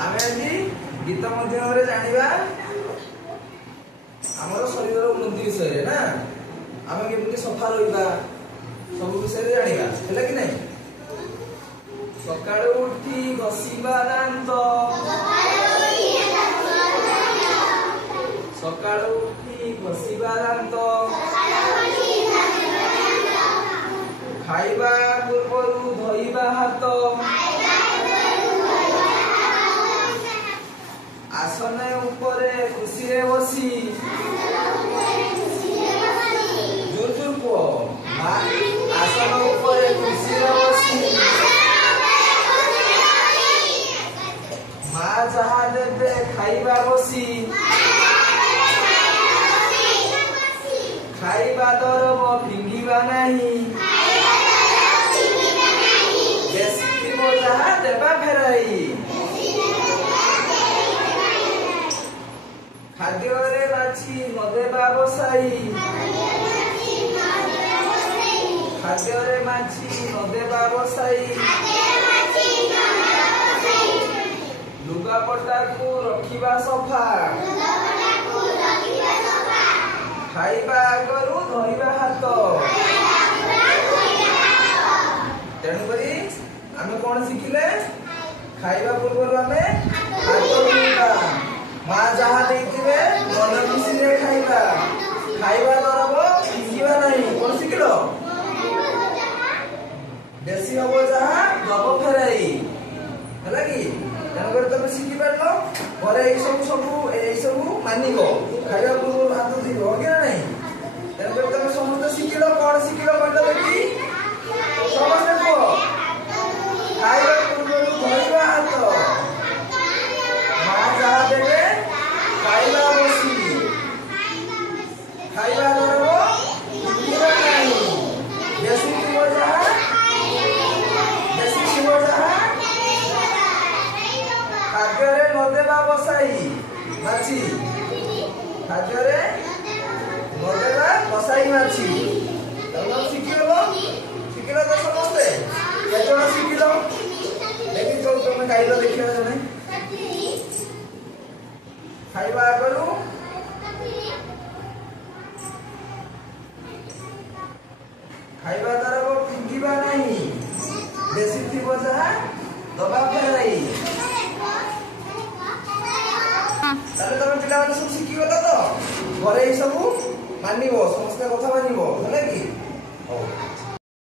आमे आज गीत माध्यम जानिबा हमर शरीर उन्नति विषय ना आमे केमति सफा रहिबा सब विषय जानिबा हैला कि नहीं। सकाळू उठी घसीबा दांत सकाळू उठी घसीबा दांत खाइबा पूर्वरु धोइबा हाथ आसन उपरे खुशी रे बसी जोर जोर को आसन उपरे खुशी रे बसी माँ जहा देबे खाइबा बसी खाइबा दरब फिंगिबा नहीं बेसी जहा देबा फेराई खाद्य रे बाछी नदेबा बसाई खाद्य रे माछी नदेबा बसाई लुगापटा को रखिबा सफा खाइबा आगरु धोइबा हाथ तेणु करी आमे कोन शिखिले खाइबा पूर्व आमे हाथ धोइबा माँ जहा देइथिबे मन खुशी रे खाइबा खाइबा दरब फिंगिबा नहीं कोन शिखिलो बेसी हबो जहा दब फेराई हला कि तेणु कर तुम शिखि पारलो घरे ए सब मानिबो खाइबा पूर्व हाथ धोइबो कि नहीं। तेणु कर तुम समस्त शिखिलो कोन शिखिलो कहलो बेटी समस्त को खाइबा पूर्व धोइबा हाथ माँ जहा देबे खाइबा बसी खाइबा दरब फिंगिबा नहीं बेसी खिबो जहा खाद्य रे नदेबा बसाई माछी खाद्य रे नदेबा बसाई माछी तब शिखिलो तो समस्ते केजन शिखिलो देखि तो तुम गाइलो देखियो जने खाइबा आगरु खाइबा दरब फिंगिबा नहीं बेसी थिबो जहा दबा फेराई ताले तुम पिला सब शिखि गलो तो घरे सब मानिबो समस्त कथा मानिबो हैला कि।